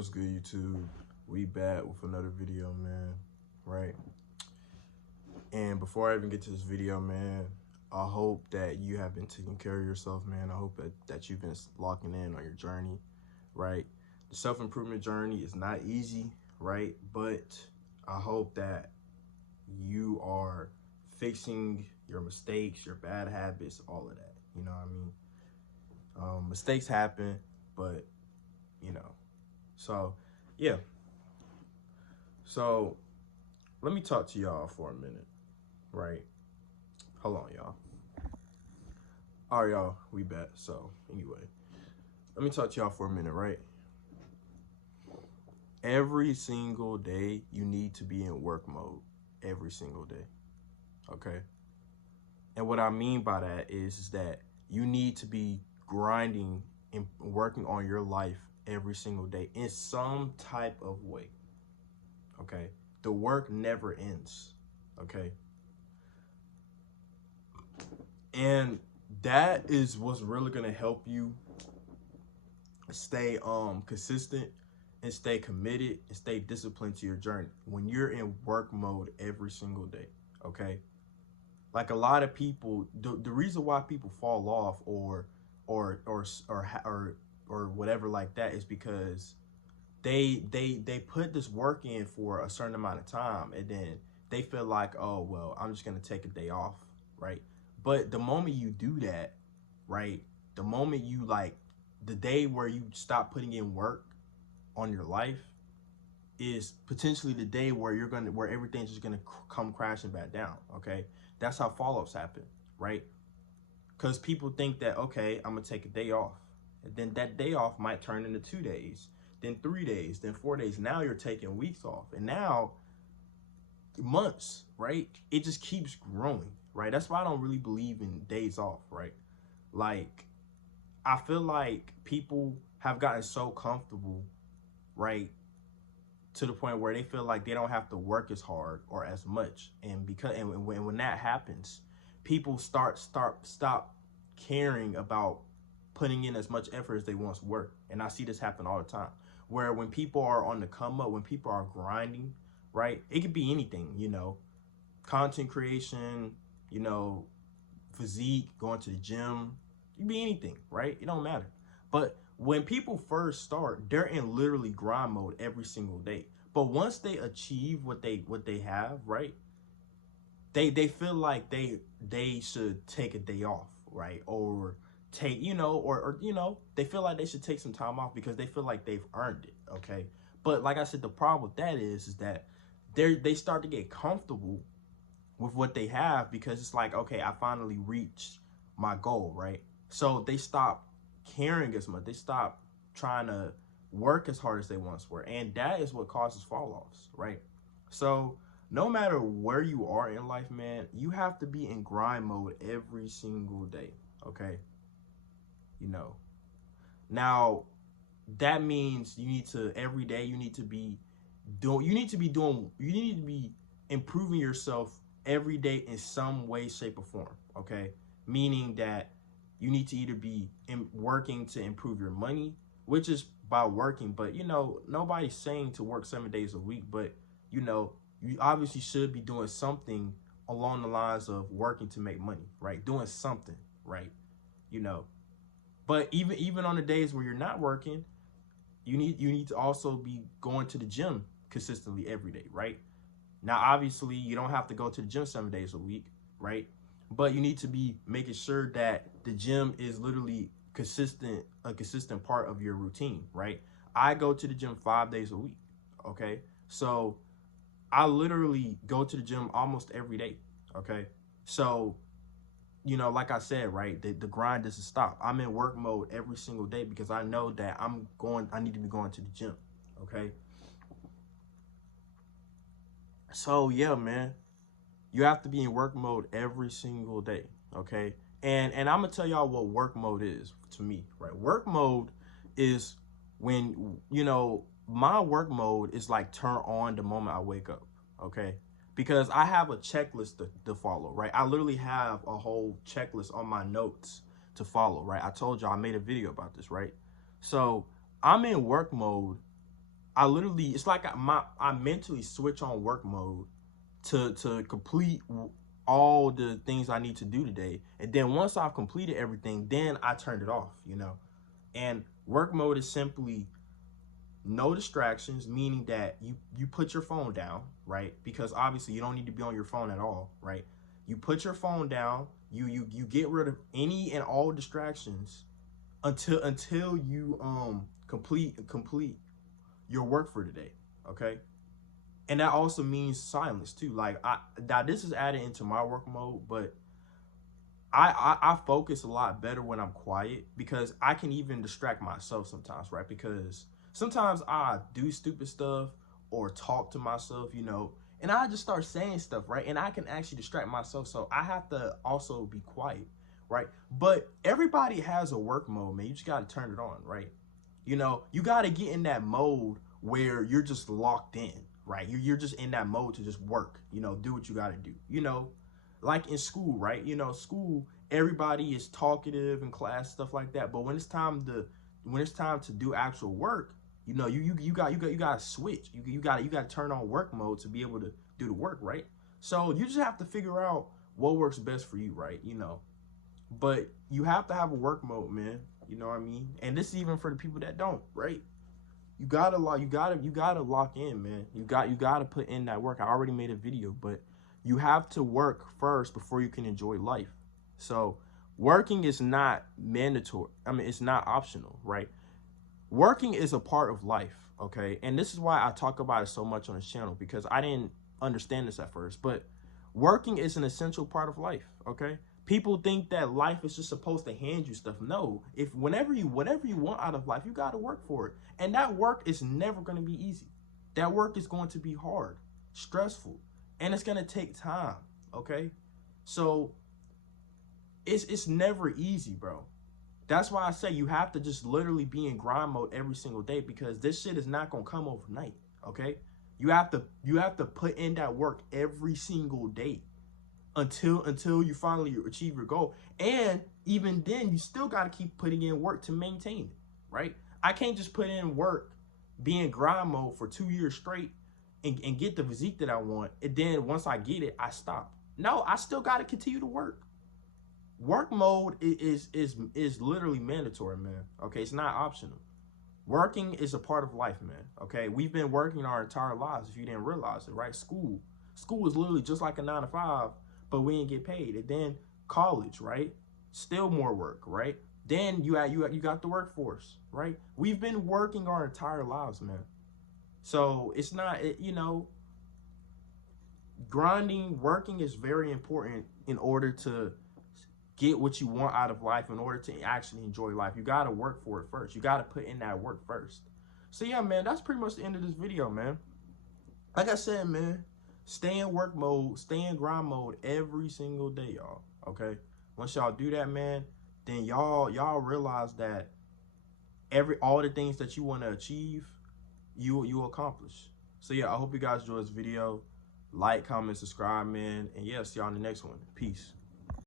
What's good, YouTube? We back with another video, man. Right? And before I even get to this video, man, I hope that you have been taking care of yourself, man. I hope that you've been locking in on your journey, right? The self-improvement journey is not easy, right? But I hope that you are fixing your mistakes, your bad habits, all of that. You know what I mean? Mistakes happen, but, you know. So, yeah. So, let me talk to y'all for a minute, right? Hold on, y'all. All right, y'all, we back. So, anyway, let me talk to y'all for a minute, right? Every single day, you need to be in work mode. Every single day, okay? And what I mean by that is that you need to be grinding and working on your life every single day in some type of way, okay? The work never ends, okay? And that is what's really gonna help you stay consistent and stay committed and stay disciplined to your journey when you're in work mode every single day, okay? Like a lot of people, the reason why people fall off or whatever like that is because they put this work in for a certain amount of time and then they feel like, oh well, I'm just gonna take a day off, right? But the moment you do that, right, the moment you like the day where you stop putting in work on your life is potentially the day where where everything's just gonna come crashing back down, okay? That's how fall-offs happen, right? Because people think that, okay, I'm gonna take a day off, and then that day off might turn into 2 days, then 3 days, then 4 days. Now you're taking weeks off, and now months, right? It just keeps growing, right? That's why I don't really believe in days off, right? Like, I feel like people have gotten so comfortable, right, to the point where they feel like they don't have to work as hard or as much, and when that happens, people stop caring about putting in as much effort as they once were. And I see this happen all the time, where when people are on the come up, when people are grinding, right, it could be anything, you know, content creation, you know, physique, going to the gym, it could be anything, right? It don't matter. But when people first start, they're in literally grind mode every single day. But once they achieve what they have, right, they feel like they should take a day off, right? Or take, you know, or you know, they feel like they should take some time off because they feel like they've earned it, okay? But like I said, the problem with that is that they start to get comfortable with what they have because it's like, okay, I finally reached my goal, right? So they stop caring as much. They stop trying to work as hard as they once were. And that is what causes fall offs, right? So no matter where you are in life, man, you have to be in grind mode every single day, okay? You know. Now, that means you need to every day you need to be improving yourself every day in some way, shape, or form, okay? Meaning that you need to either be working to improve your money, which is by working, but you know, nobody's saying to work 7 days a week, but you know, you obviously should be doing something along the lines of working to make money, right? Doing something, right? You know, but even on the days where you're not working, you need to also be going to the gym consistently every day, right? Now, obviously, you don't have to go to the gym 7 days a week, right? But you need to be making sure that the gym is literally a consistent part of your routine, right? I go to the gym 5 days a week, okay? So I literally go to the gym almost every day, okay? So, you know, like I said, right, the grind doesn't stop. I'm in work mode every single day because I know that I need to be going to the gym, okay? So yeah, man, you have to be in work mode every single day, okay? And I'm gonna tell y'all what work mode is to me, right? Work mode is when, you know, my work mode is like turn on the moment I wake up, okay? Because I have a checklist to follow, right? I literally have a whole checklist on my notes to follow, right? I told y'all I made a video about this, right? So I'm in work mode I literally, it's like I mentally switch on work mode to complete all the things I need to do today. And then once I've completed everything, then I turned it off, you know. And work mode is simply no distractions, meaning that you put your phone down, right? Because obviously you don't need to be on your phone at all, right? You put your phone down, you get rid of any and all distractions until you complete your work for today, okay? And that also means silence too. Like now this is added into my work mode, but I focus a lot better when I'm quiet, because I can even distract myself sometimes, right? Because sometimes I do stupid stuff or talk to myself, you know, and I just start saying stuff, right? And I can actually distract myself. So I have to also be quiet, right? But everybody has a work mode, man. You just got to turn it on, right? You know, you got to get in that mode where you're just locked in, right? You're just in that mode to just work, you know, do what you got to do, you know, like in school, right? You know, school, everybody is talkative in class, stuff like that. But when it's time to do actual work, you know, you got to switch. You got to turn on work mode to be able to do the work, right? So you just have to figure out what works best for you, right? You know, but you have to have a work mode, man. You know what I mean? And this is even for the people that don't, right? You gotta lock in, man. You gotta put in that work. I already made a video, but you have to work first before you can enjoy life. So working is not mandatory. I mean, it's not optional, right? Working is a part of life, okay? And this is why I talk about it so much on this channel, because I didn't understand this at first, but working is an essential part of life, okay? People think that life is just supposed to hand you stuff. No, if whatever you want out of life, you got to work for it. And that work is never going to be easy. That work is going to be hard, stressful, and it's going to take time, okay? So it's never easy, bro. That's why I say you have to just literally be in grind mode every single day, because this shit is not going to come overnight, okay? You have to put in that work every single day until you finally achieve your goal. And even then, you still got to keep putting in work to maintain it, right? I can't just put in work, be in grind mode for 2 years straight and get the physique that I want, and then once I get it, I stop. No, I still got to continue to work. Work mode is literally mandatory, man. Okay, it's not optional. Working is a part of life, man. Okay, we've been working our entire lives, if you didn't realize it, right? School is literally just like a 9 to 5, but we didn't get paid. And then college, right? Still more work, right? Then you got the workforce, right? We've been working our entire lives, man. So it's not, you know, working is very important in order to get what you want out of life, in order to actually enjoy life. You got to work for it first. You got to put in that work first. So yeah, man, that's pretty much the end of this video, man. Like I said, man, stay in work mode, stay in grind mode every single day, y'all. Okay? Once y'all do that, man, then y'all realize that all the things that you want to achieve, you accomplish. So yeah, I hope you guys enjoyed this video. Like, comment, subscribe, man. And yeah, see y'all in the next one. Peace.